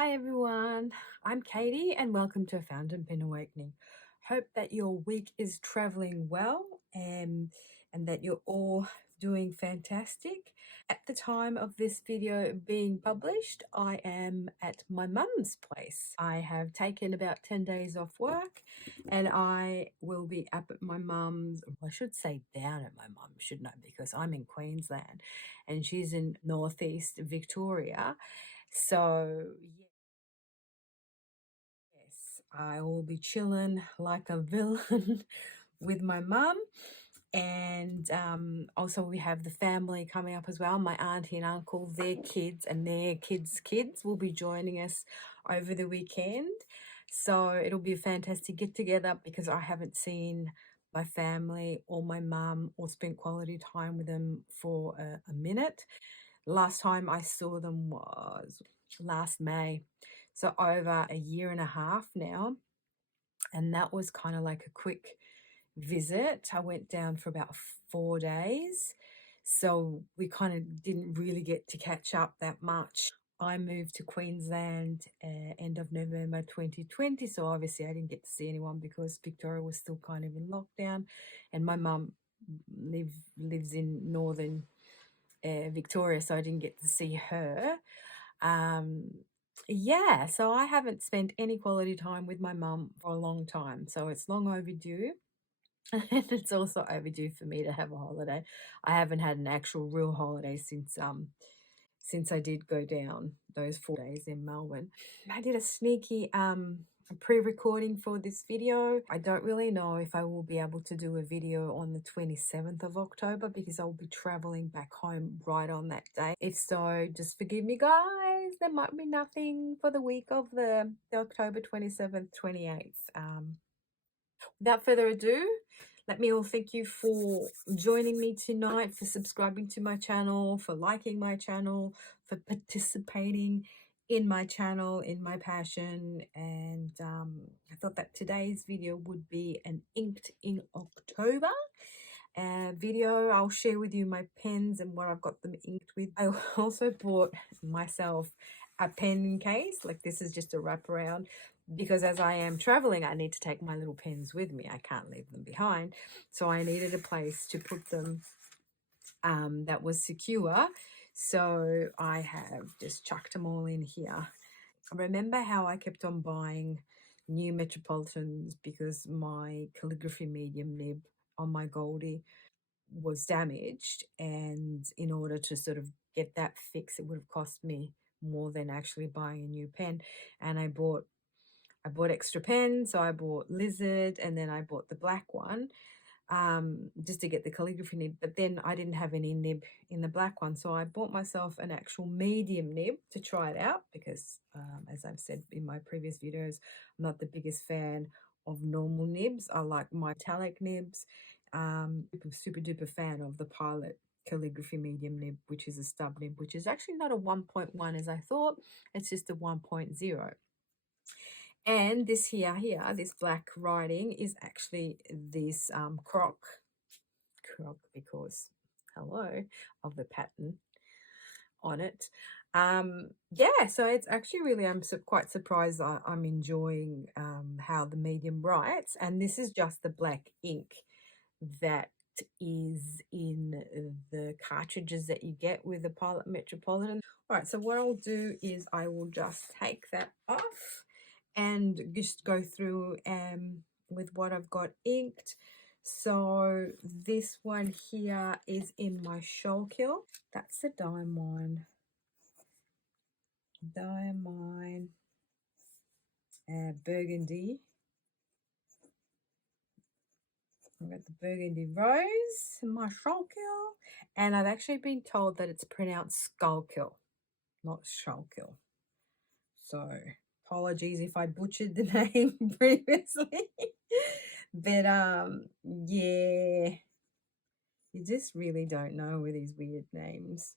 Hi everyone, I'm Katie and welcome to A Fountain Pen Awakening. Hope that your week is traveling well and that you're all doing fantastic. At the time of this video being published, I am at my mum's place. I have taken about 10 days off work and I will be up at my mum's, I should say down at my mum's, shouldn't I? Because I'm in Queensland and she's in northeast Victoria. So, yes, I will be chilling like a villain with my mum. And also, we have the family coming up as well. My auntie and uncle, their kids, and their kids' will be joining us over the weekend. So, it'll be a fantastic get together because I haven't seen my family or my mum or spent quality time with them for a minute. Last time I saw them was last May. So over a year and a half now. And that was kind of like a quick visit. I went down for about 4 days. So we kind of didn't really get to catch up that much. I moved to Queensland end of November 2020. So obviously I didn't get to see anyone because Victoria was still kind of in lockdown. And my mum lives in northern Victoria, so I didn't get to see her. Yeah, so I haven't spent any quality time with my mum for a long time, so it's long overdue. And it's also overdue for me to have a holiday. I haven't had an actual real holiday since I did go down those 4 days in Melbourne. I did a sneaky pre-recording for this video. I don't really know if I will be able to do a video on the 27th of October because I'll be traveling back home right on that day. If so, just forgive me guys. There might be nothing for the week of the October 27th, 28th. Without further ado, let me all thank you for joining me tonight, for subscribing to my channel, for liking my channel, for participating in my channel, in my passion. And I thought that today's video would be an Inked in October video. I'll share with you my pens and what I've got them inked with. I also bought myself a pen case. Like, this is just a wraparound because as I am traveling, I need to take my little pens with me. I can't leave them behind. So I needed a place to put them that was secure. So I have just chucked them all in here. Remember how I kept on buying new Metropolitans because my calligraphy medium nib on my Goldie was damaged, and in order to sort of get that fixed, it would have cost me more than actually buying a new pen. And I bought extra pens, so I bought Lizard and then I bought the black one just to get the calligraphy nib, but then I didn't have any nib in the black one, so I bought myself an actual medium nib to try it out because as I've said in my previous videos, I'm not the biggest fan of normal nibs. I like my italic nibs. Super duper fan of the Pilot calligraphy medium nib, which is a stub nib, which is actually not a 1.1 as I thought. It's just a 1.0. And this here, this black writing is actually this croc because, hello, of the pattern on it. Yeah, so it's actually really, I'm quite surprised I'm enjoying how the medium writes. And this is just the black ink that is in the cartridges that you get with the Pilot Metropolitan. All right, so what I'll do is I will just take that off and just go through with what I've got inked. So this one here is in my Schuylkill. That's the Diamine Burgundy. I've got the Burgundy Rose in my Schuylkill, and I've actually been told that it's pronounced Schuylkill, not Schuylkill. So apologies if I butchered the name previously. But yeah, you just really don't know with these weird names.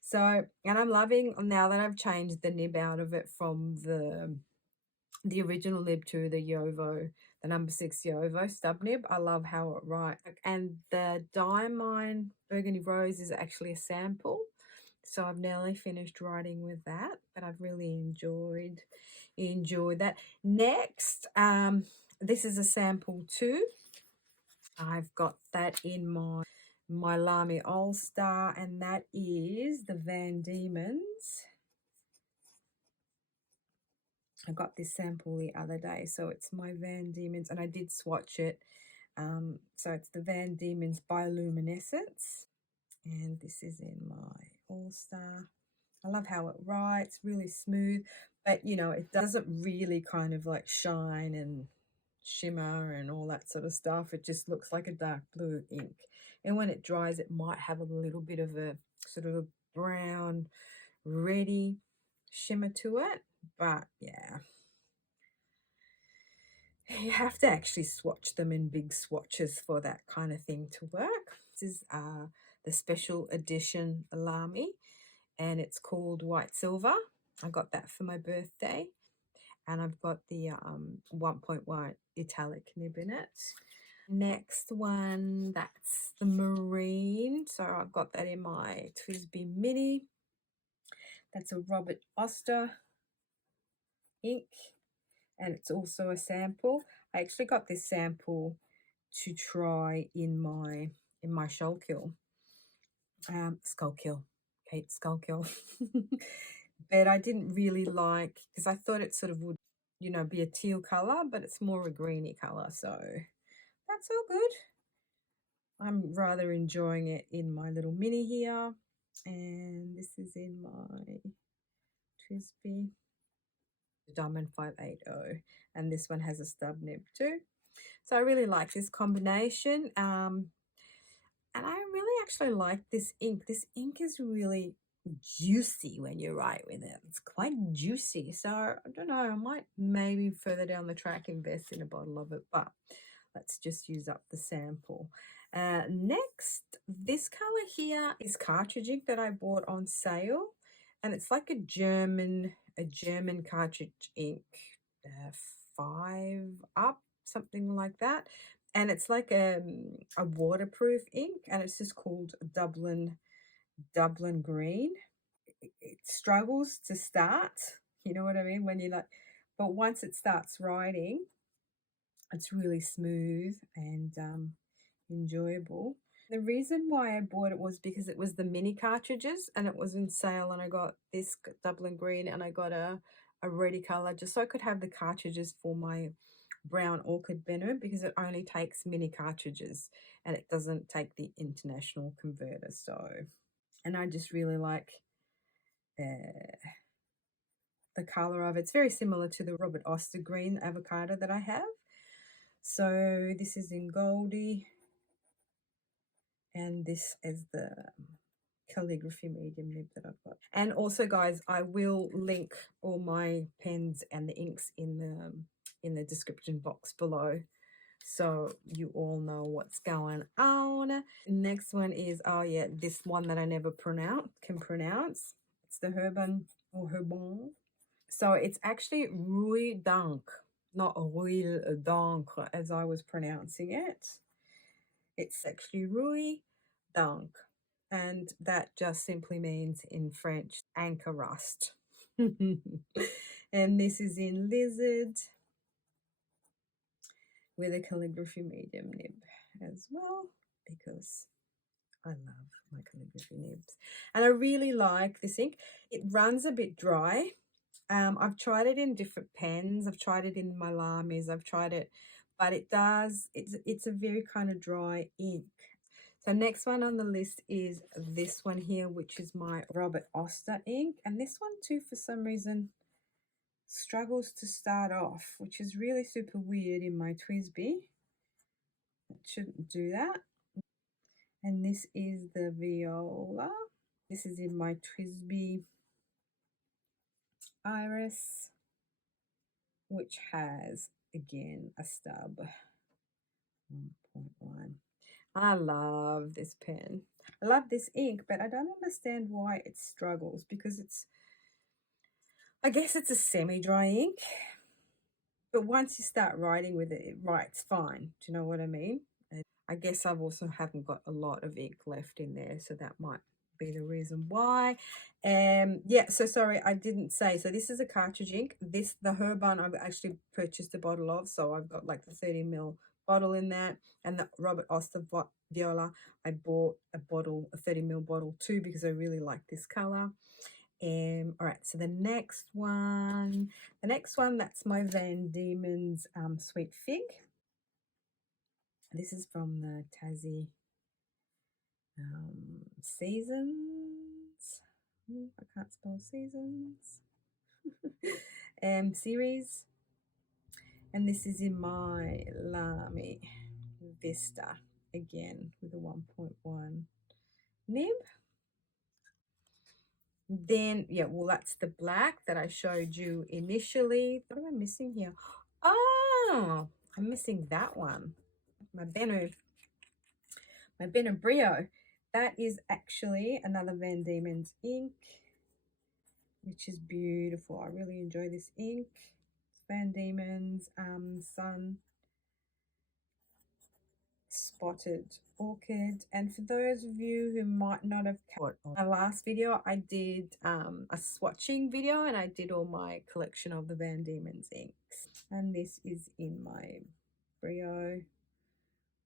So, and I'm loving now that I've changed the nib out of it from the original nib to the JoWo, the number 6 JoWo stub nib. I love how it writes. And the Diamine Burgundy Rose is actually a sample. So I've nearly finished writing with that, but I've really enjoyed that. Next, this is a sample too. I've got that in my Lamy Al-Star, and that is the Van Diemans. I got this sample the other day, so it's my Van Diemans, and I did swatch it. So it's the Van Diemans Bioluminescence, and this is in my All-Star. I love how it writes, really smooth, but you know, it doesn't really kind of like shine and shimmer and all that sort of stuff. It just looks like a dark blue ink. And when it dries, it might have a little bit of a sort of a brown, reddy shimmer to it. But yeah, you have to actually swatch them in big swatches for that kind of thing to work. This is the special edition Lamy, and it's called Whitesilver. I got that for my birthday, and I've got the 1.1 italic nib in it. Next one, that's the Marine. So I've got that in my TWSBI Mini. That's a Robert Oster ink, and it's also a sample. I actually got this sample to try in my Schuylkill, Schuylkill, Kate Schuylkill. But I didn't really like, because I thought it sort of would, you know, be a teal color, but it's more a greeny color, so that's all good. I'm rather enjoying it in my little mini here, and this is in my TWSBI Diamond 580, and this one has a stub nib too. So I really like this combination, and I really actually like this ink. This ink is really juicy when you write with it. It's quite juicy. So I don't know, I might maybe further down the track invest in a bottle of it, but let's just use up the sample. Next, this color here is cartridge ink that I bought on sale, and it's like a German cartridge ink, 5 up, something like that. And it's like a waterproof ink, and it's just called Dublin Green. It struggles to start, you know what I mean, when you like, but once it starts writing, it's really smooth and enjoyable. The reason why I bought it was because it was the mini cartridges and it was in sale, and I got this Dublin Green and I got a reddy color just so I could have the cartridges for my Brown Orchid Benu, because it only takes mini cartridges and it doesn't take the international converter. So, and I just really like the color of it. It's very similar to the Robert Oster Green avocado that I have. So this is in Goldie, and this is the calligraphy medium nib that I've got. And also, guys, I will link all my pens and the inks in the description box below, so you all know what's going on. Next one is, oh yeah, this one that I never can pronounce. It's the Herbin or Herbin. So it's actually Rouille d'encre, not Rouille d'encre as I was pronouncing it. It's actually Rouille d'encre, and that just simply means in French anchor rust. And this is in Lizard with a calligraphy medium nib as well, because I love my calligraphy nibs. And I really like this ink. It runs a bit dry. I've tried it in different pens. I've tried it in my Lamys. I've tried it, but it's a very kind of dry ink. So next one on the list is this one here, which is my Robert Oster ink. And this one too, for some reason, struggles to start off, which is really super weird in my TWSBI. It shouldn't do that. And this is the Viola. This is in my TWSBI Iris, which has, again, a stub. 1.1. I love this pen. I love this ink, but I don't understand why it struggles, because I guess it's a semi-dry ink. But once you start writing with it, it writes fine. Do you know what I mean? I guess I've also haven't got a lot of ink left in there, so that might be the reason why. Yeah, so sorry, I didn't say. So this is a cartridge ink. The Herbin I've actually purchased a bottle of, so I've got like the 30 ml bottle in that. And the Robert Oster Viola, I bought a 30 ml bottle too, because I really like this color. All right, so the next one, that's my Van Dieman's Sweet Fig. This is from the Tassie Seasons. I can't spell seasons. Series. And this is in my Lamy Vista, again with a 1.1 nib. Then, yeah, well, that's the black that I showed you initially. What am I missing here? Oh, I'm missing that one. My Benu Brio. That is actually another Van Dieman's ink, which is beautiful. I really enjoy this ink. It's Van Dieman's Sun Spotted Orchid. And for those of you who might not have caught my last video, I did a swatching video, and I did all my collection of the Van Dieman's inks. And this is in my Brio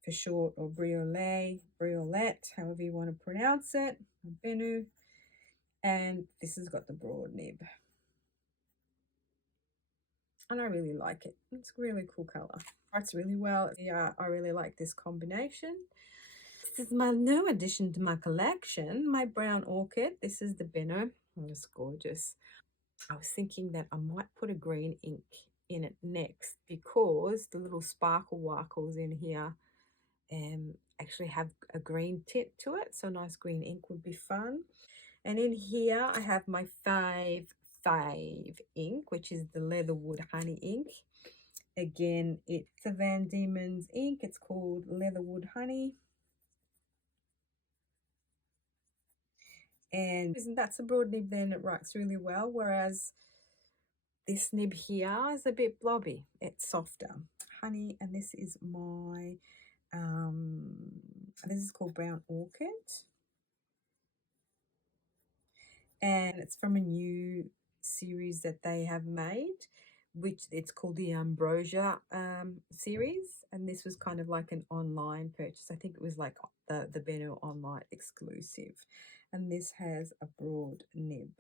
for short, or Briolette, however you want to pronounce it, Benu. And this has got the broad nib. And I really like it. It's a really cool color. Writes really well. Yeah, I really like this combination. This is my new addition to my collection, my brown orchid. This is the Benu. It's gorgeous. I was thinking that I might put a green ink in it next, because the little sparkle warkles in here actually have a green tint to it, so nice green ink would be fun. And in here I have my fave ink, which is the Leatherwood Honey ink. Again, it's a Van Dieman's ink. It's called Leatherwood Honey, and that's a broad nib. Then it writes really well, whereas this nib here is a bit blobby. It's softer honey. And this is my this is called Brown Orchid, and it's from a new series that they have made, which it's called the Ambrosia series. And this was kind of like an online purchase. I think it was like the Benu online exclusive. And this has a broad nib.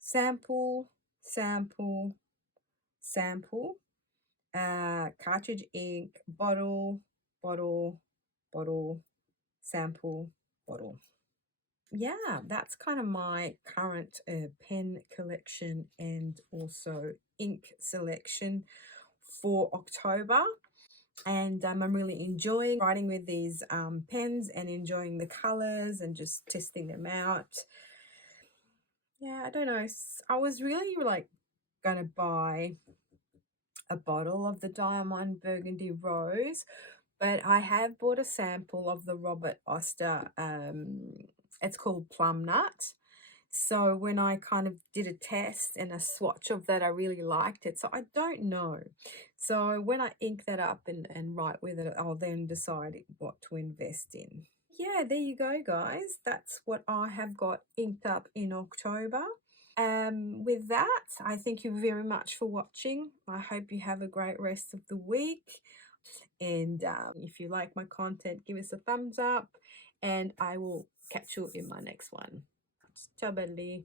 Sample, cartridge ink, bottle, sample, bottle. Yeah, that's kind of my current pen collection and also ink selection for October. And I'm really enjoying writing with these pens, and enjoying the colors and just testing them out. Yeah, I don't know. I was really like going to buy a bottle of the Diamine Burgundy Rose, but I have bought a sample of the Robert Oster, it's called Plum Nut. So when I kind of did a test and a swatch of that, I really liked it. So I don't know. So when I ink that up and write with it, I'll then decide what to invest in. Yeah, there you go, guys. That's what I have got inked up in October. With that, I thank you very much for watching. I hope you have a great rest of the week. And if you like my content, give us a thumbs up, and I will catch you in my next one. Ciao, belly.